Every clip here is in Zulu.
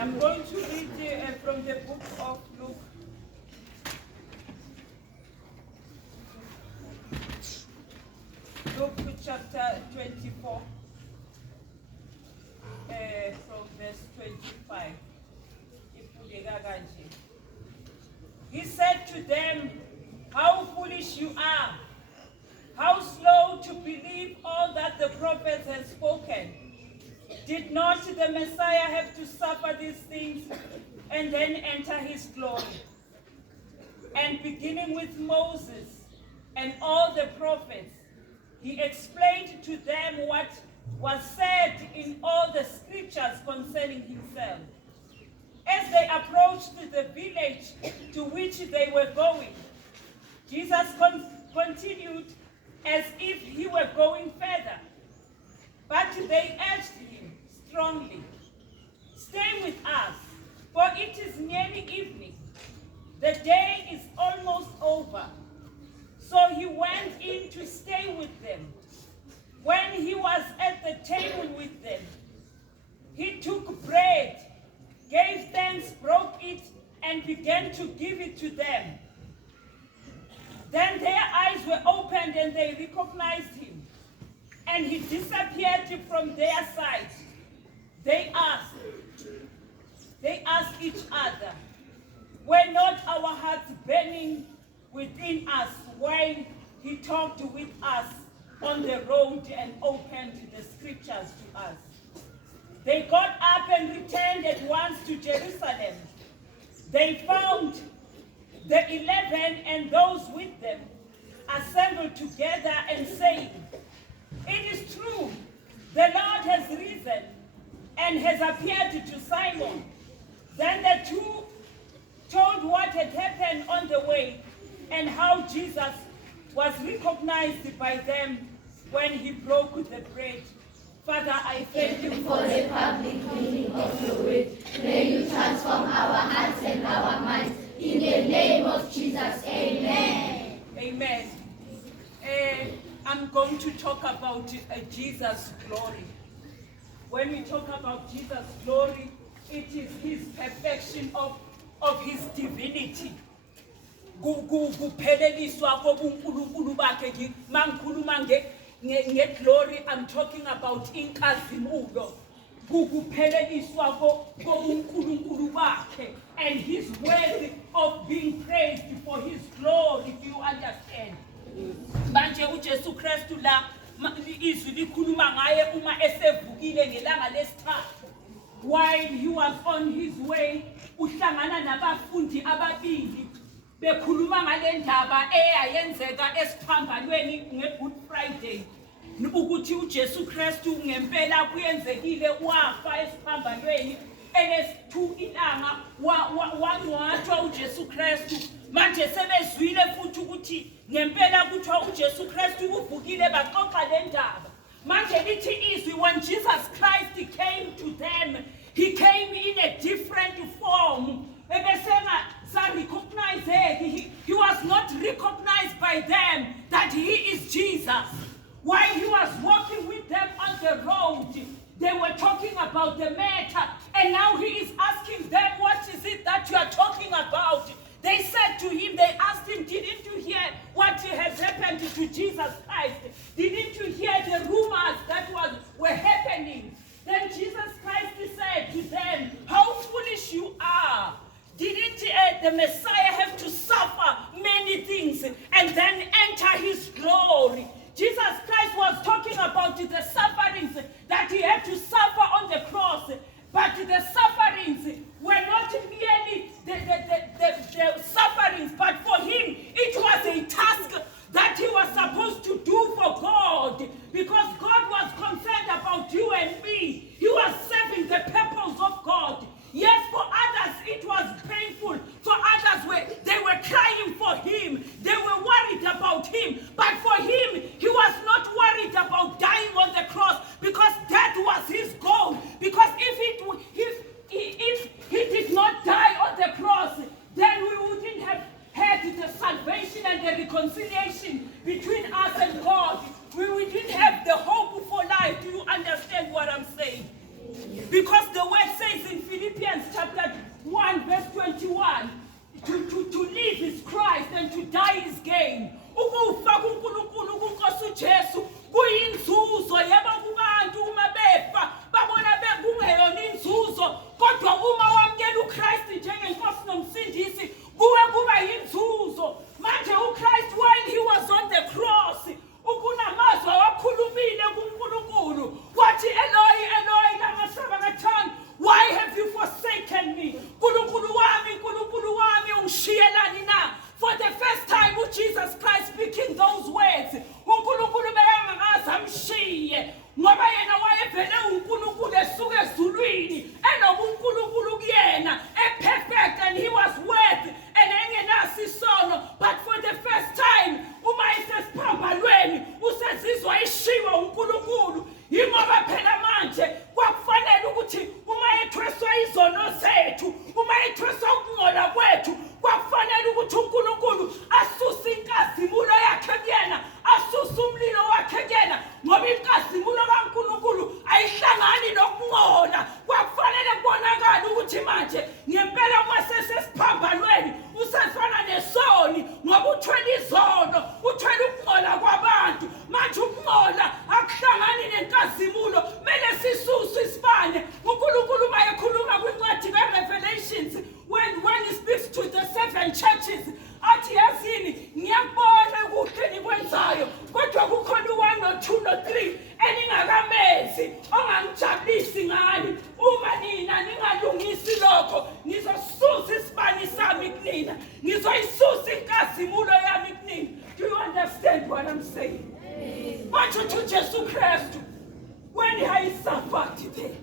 I'm going to read from the book of Luke. Luke chapter 24, from verse 25. He said to them, "How foolish you are! How slow to believe all that the prophets have spoken. Did not the Messiah have to suffer these things and then enter his glory?" And beginning with Moses and all the prophets, he explained to them what was said in all the scriptures concerning himself. As they approached the village to which they were going, Jesus continued as if he were going further. But they urged him strongly, "Stay with us, for it is nearly evening. The day is almost over." So he went in to stay with them. When he was at the table with them, he took bread, gave thanks, broke it, and began to give it to them. Then their eyes were opened and they recognized him, and he disappeared from their sight. They asked each other, "Were not our hearts burning within us while he talked with us on the road and opened the scriptures to us?" They got up and returned at once to Jerusalem. They found the 11 and those with them assembled together and saying, "It is true, the Lord has risen and has appeared to Simon." Then the two told what had happened on the way and how Jesus was recognized by them when he broke the bread. Father, I thank you for the public reading of your word. May you transform our hearts and our minds. In the name of Jesus, amen. Amen. I'm going to talk about Jesus' glory. When we talk about Jesus' glory, it is his perfection of his divinity. Kupheleliswa kobunkulunkulu bakhe mangikhuluma nge-glory, I'm talking about inkazimulo. Kupheleliswa kobunkulunkulu bakhe, and he's worthy of being praised for his glory. Do you understand? Manje uJesu Kristu la izwi likhuluma ngaye uma esevukile ngelanga lesithathu. While he was on his way, uhlangana nabafundi ababili bekhuluma ngale ndaba eyayenzeka esiphambanweni ngeGood Friday, ukuthi uJesu Kristu ngempela kuyenzekile wafa esiphambanweni elesi-2 ilanga wangcwatshwa uJesu Kristu. Manje sebezwile futhi ukuthi ngempela kuthiwa uJesu Kristu uvukile, baxoxa le ndaba. Manje lithi izwi, when Jesus Christ came to them, he came in a different form. He was not recognized by them that he is Jesus. While he was walking with them on the road, they were talking about the matter, and now he is asking them, "What is it that you are talking about?" They said to him, they asked him, "Didn't you hear what has happened to Jesus Christ? Didn't you hear the rumors that were happening?" Then Jesus Christ said to them, "How foolish you are! Didn't the Messiah have to suffer many things and then enter his glory?" Jesus Christ was talking about the sufferings that he had to suffer on the cross, but the sufferings were not merely the sufferings, but for him it was a task that he was a reconciliation between us and God. We didn't have the hope for life. Do you understand what I'm saying? Because the word says in Philippians chapter 1 verse 21, to live is Christ and to die is gain. Ukufa kuNkulunkulu kuNkosi uJesu kuyinzuzo yebo kubantu uma befa babona bekungeyona inzuzo kodwa uma wamkela uChrist njengenkosi nomsindisi kuwe kuba yinzuzo. Manje uChrist while he was on the cross ukunamazwi wakhulumile kuNkulunkulu wathi Eloi Eloi lama sabachthani, why have you forsaken me? Nkulunkulu wami ungishiyelani na? For the first time Jesus Christ speaking those words, uNkulunkulu beyangaze amshiye ngoba yena wayevele uNkulunkulu esuka ezulwini enobuNkulunkulu kuyena perfect, and he was worthy and engenasi isono. But for the first time uma esesiphambalweni usezizwa eshiwa uNkulunkulu, ingoba phela manje kwakufanele ukuthi uma ethweswa izono zethu, uma ethweswa ukungcola kwethu, kwakufanele ukuthi uNkulunkulu asuse inkazimulo yakhe kuyena, asuse umlilo wakhe kuyena, ngoba inkazimulo kaNkulunkulu ayihlangani nokungcola. Kwakufanele kubonakala ukuthi manje ngempela uma sesesiphambalweni usefana nesoni ngoba uthwele izono, uthwele ukungcola kwabantu. Manje ukungcola akuhlangani nenkazimulo, mele sisuse isibane. uNkulunkulu uma ekhuluma kwincwadi kaRevelations when he speaks to the 7 churches athi yazini ngiyabona ukuthi nikwenzayo kodwa kukhona u1 no2 no3 eningakamezi ongangijabulisi ngani. Uma nina ningalungisi lokho ngizosusa isibani sami kunina, ngizoyisusa inkazimulo yami kunina. Do you understand what I'm saying? Manje uJesu Kristu when he suffered there,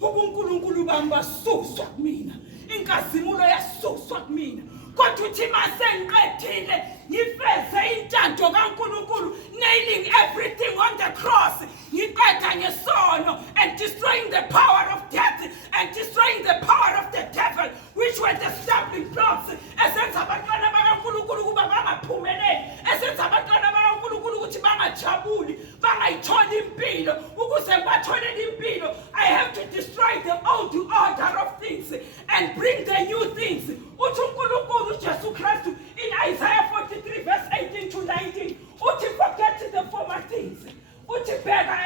uNkulunkulu bami basuswa kumina, inkazimulo yasuswa kumina. Kodwa uthi masengiqedile ngifeze intando kaNkulunkulu, nailing everything on the cross, ngiqeda ngesono and destroying the power of death and destroying the power of the devil, which were the stumbling blocks esenza abantwana bakaNkulunkulu kuba bangaphumeleli, esenza abantwana bakaNkulunkulu ukuthi bangajabuli, bangayitholi impilo. Ukuze bathole impilo, I have to destroy the old order of things and bring the new things. Uthi uNkulunkulu uJesu Kristu in Isaiah 43 verse 18 to 19, uthi forget the former things, uthi bheka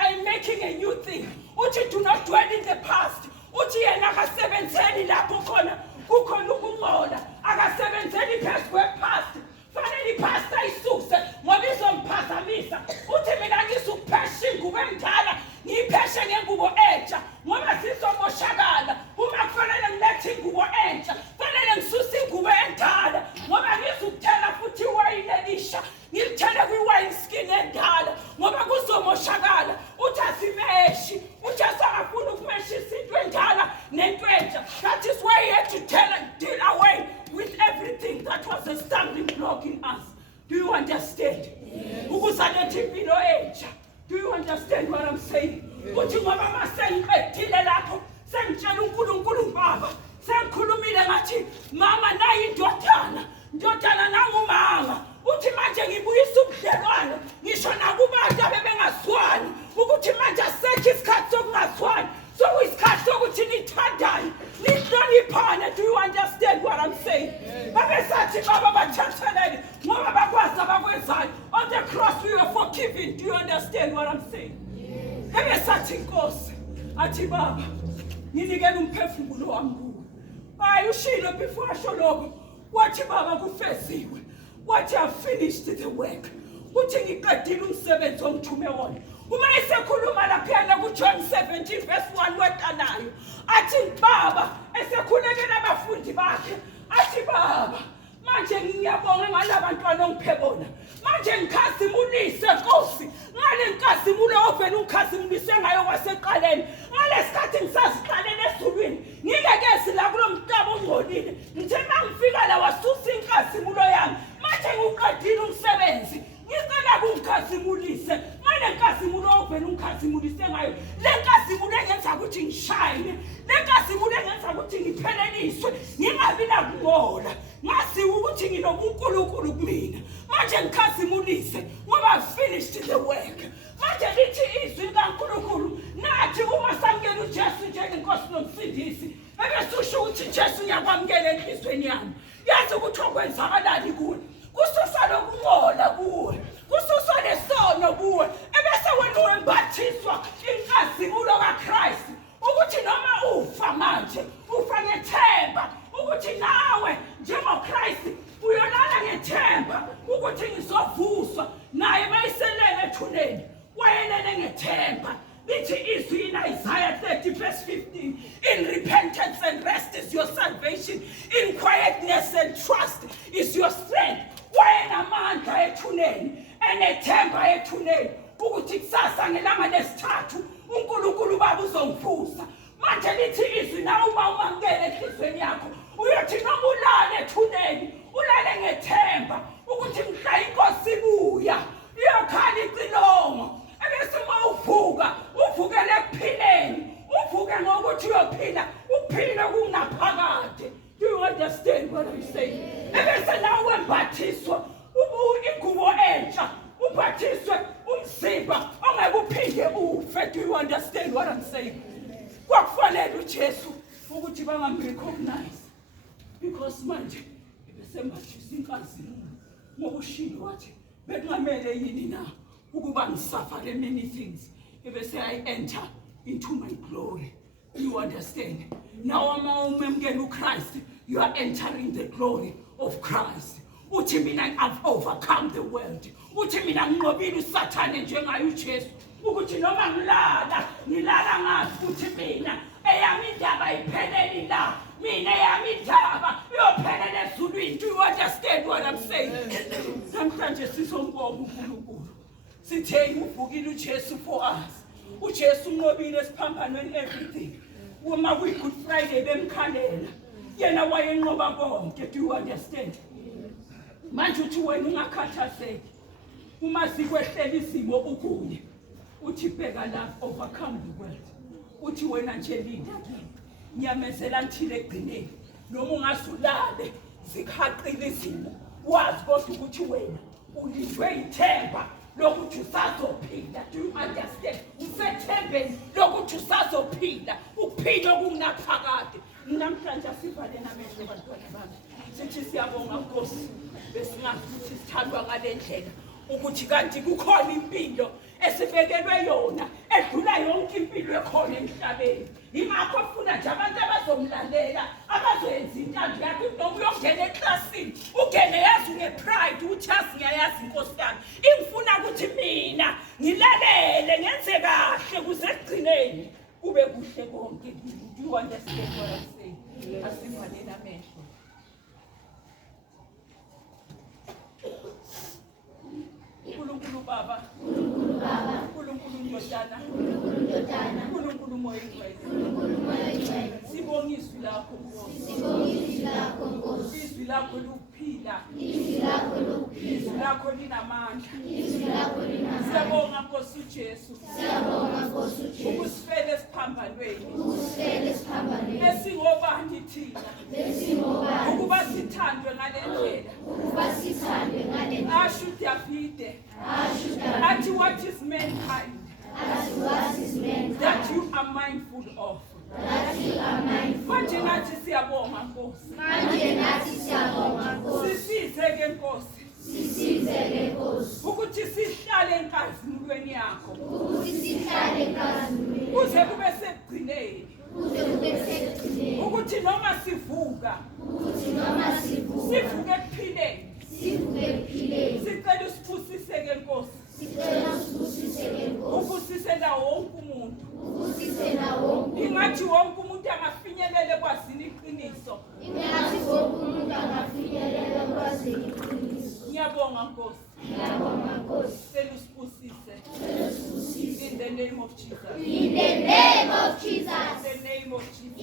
I'm making a new thing, uthi do not dwell in the past, uthi yena akasebenzeli lapho khona kukhona ukungcola, akasebenzeli phezu kwepast. Fanele ipast ayisuse ngoba izomphazamisa. Uthi mina ngisukuphesha ingubo endala ngiyipheshe ngengubo entsha ngoba sizomoshakala. Uma kufanele ngilethe ingubo entsha fanele ngisuse ingubo endala ngoba ngizukuthela futhi iwayini elisha ngilithele kwiwine skin endala ngoba kuzomoshakala. Uthi asimeshi, uthi asangafuni ukumeshisa into endala nento entsha. That is why he had to deal away with everything that was a stumbling block in us. Do you understand? Ukuzaletha impilo entsha. Do you understand what I'm saying? Uthi ngoba masengiqedile lapho sengitshela uNkulunkulu Baba, sengikhulumile ngathi mama nayi indodana nangumama. Uthi manje ngibuyisa ubudlelwano ngisho nakubantu abebengazwani ukuthi manje asekho isikhathi sokungazwani, sokuyisikhathi sokuthi nithandane nihloniphane. Do you understand what I'm saying? Babesathi baba bathathelele ngoba bakwazi abakwenzayo. On the cross we were forgiven. Do you understand what I'm saying? Ebesathi Nkosi athi baba nginikela umphefumulo wami kuwe. Hayi ushilo before asho lokho wathi baba kufeziwe, wathi I've finished the work, uthi ngiqedile umsebenzi ongithume wona. Uma esekhuluma lapha kuJohn 17 verse 1 wetanayo athi baba esekhulekela abafundi bakhe athi baba manje ngiyabonga ngalabantwana ongiphe bona, manje ngikhazimulise Nkosi ngale nkazimulo ovela ungikhazimulise ngayo kwaseqaleni, ngalesikhathi ngisaziqalele ezulwini ngingekezi la kulomhlaba ongcolile. Ngithe mangifika la wasusa inkazimulo yami, manje ngiqedile umsebenzi ngicela kungikhazimulise ngale nanenkazimulo ovela ungikhazimulise ngayo le nkazimulo engenza ukuthi ngishayine le nkazimulo engenza ukuthi ngipheleliswe ngingabi nakungcola ngaziwa ukuthi nginobunkulunkulu kumina manje ngikhazimulise ngoba finished the work manje lithi izwi likaNkulunkulu nathi uma samukela uJesu njengenkosi nomsindisi ebese usho ukuthi Jesu uyakwamukela enhlizweni yami yazi ukuthi okwenzakalani kuwe kususa lokungcola kuwe kususa lesono kuwe ebese wena wembathiswa inkazimulo kaKristu ukuthi noma ufa manje ufa ngethemba ukuthi nawe njengoKristu uyolala ngethemba ukuthi ngizovuswa naye mayiselele ethuneni wayelele ngethemba lithi izwi in Isaiah 30 verse 15 in repentance and rest is your salvation in quietness and trust is your strength wayenamandla ethuneni enethemba ethuneni ukuthi kusasa ngelanga lesithathu uNkulunkulu baba uzongivusa manje lithi izwi na uma umamukele enhlizweni yakho uyothi noma ulale ethuneni ulale ngethemba ukuthi mhla inkosi ibuya iyokhala icilongo ebese uma uvuka uvukele ekuphileni uvuke ngokuthi uyophila uphile kungaphakade. Do you understand what I'm saying? Ebese nawe wembathiswa ingubo entsha ubhathiswe umzimba ongeke uphinde ufe. Do you understand what I'm saying? Kwakufanele uJesu ukuthi bangamrecognize because manje ebesembathisa inkazimulo ngokushilo wathi bekungamele yini na ukuba ngisuffer many things ebese I enter into my glory. You understand? Now umamukela uChrist, you are entering the glory of Christ. Uthi mina I've overcome the world. Uthi mina nginqobile uSathane njengaye uJesu. Ukuthi noma ngilala ngathi uthi mina eyami indaba ipheleli la. Mina eyami indaba iyophelela ezulwini. Do you understand what I'm saying? Namhlanje sizombonga uNkulunkulu. Sithe uvukile uJesu for us. uJesu unqobile esiphambanweni everything. Uma kuyi Good Friday bemkhalela. Yena wayenqoba konke. Do you understand? Manje uthi wena ungakhathazeki. Uma sikwehlela izimo ukunye. Uthi bheka la overcome the world. Uthi wena nje linda kimi. Nyamezela ngithile egcineni. Noma ungasulale zikhaqile izimo. Wazi kodwa ukuthi wena ulindwe ithemba lokuthi usazophila. Do you understand? Usethembeni lokuthi usazophila. Ukuphila okungaphakade. Namhlanje asivale namehlo bantwana bami. Sithi siyabonga Nkosi. Besingazi ukuthi sithandwa ngale ndlela ukuthi kanti kukhona impilo esibekelwe yona edlula yonke impilo ekhona emhlabeni. Ingakho ufuna nje abantu abazomlalela abazoyenza intando yakhe noma uyongena eklasini ugene yazi ngepride uthi yazi ngiyayazi Nkosi yami ingifuna ukuthi mina ngilalele ngenze kahle kuze ekugcineni kube kuhle konke. Do you understand what I'm saying? Asivale namehlo. Unkulunkulu Baba, uNkulunkulu Ndodana, uNkulunkulu Moya Oyingcwele. Sibonga izwi lakho Nkosi. Izwi lakho luphila. Izwi lakho linamandla. Siyabonga Nkosi uJesu. Ukusifela esiphambanweni. Esingobani thina. Ukuba sithandwe ngale ndlela. Asho Davide. Athi what is mankind? That you are mindful of. Manje nathi siyabonga Nkosi. Sisize ke Nkosi. Ukuthi sihlale enkazimulweni yakho. Kuze kube sekugcineni. Ukuthi noma sivuka. Sivuke ekuphileni. Sicela usifusise ke Nkosi. Ufusise nawo wonke umuntu. Ingathi wonke umuntu angafinyelele kwazini iqiniso. Ngiyabonga Nkosi. Sicela usifusise. In the name of Jesus. In the name of Jesus. In the name of Jesus.